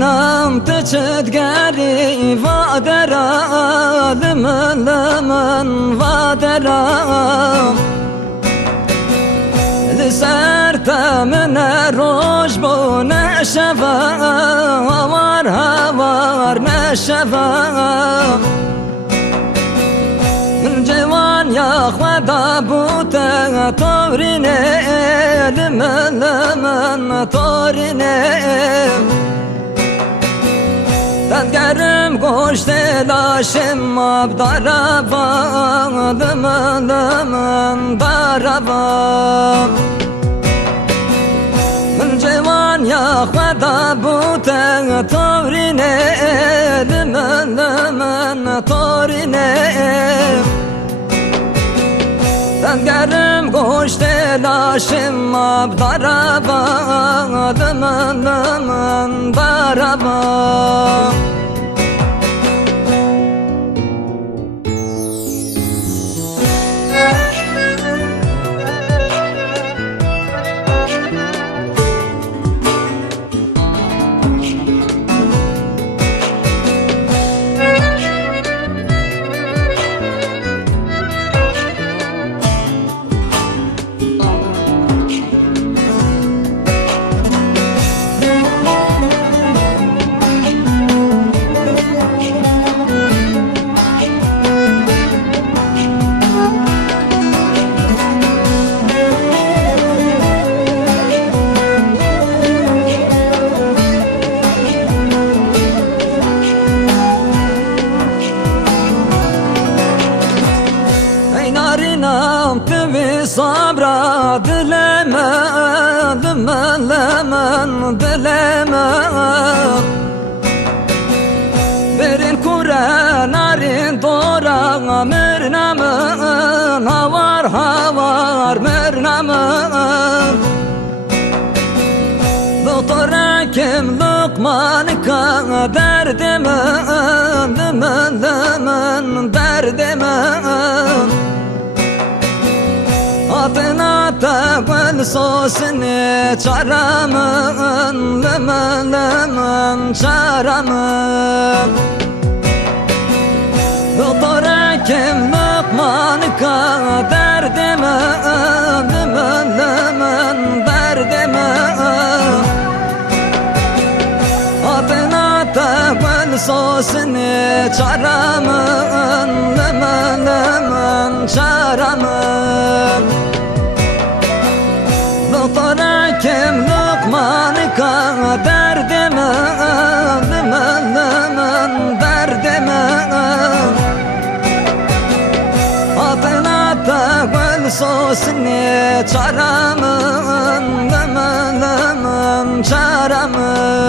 Narinam tçedgari vadera Lımın vadera Lisarta mine roj bu neşeva Havar havar neşeva Min cevan yakhvada bute Tavrine Lımın tavrine Tadgerim goş telaşım abdarava Lımın darava Min cevan yakhvada bute Tavrine Lımın tavrine Tadgerim goş telaşım abdarava Lımın darava Narinam tüvi sabra dileme Lımın dileme Birin kure narin dora Mırnamın havar havar mırnamın Doktor Hakim Lokmanika derdimin Lımın derdimin Adına tevil sosini çaramın Lımın çaramın Doktor Hakim Lokmanika derdimin Lımın derdimin Adına tevil sosini çaramın Lımın çaramın Doktor Hakim Lokmanika derdimin Lımın derdimin Adına tevil sosini çaramın Lımın çaramın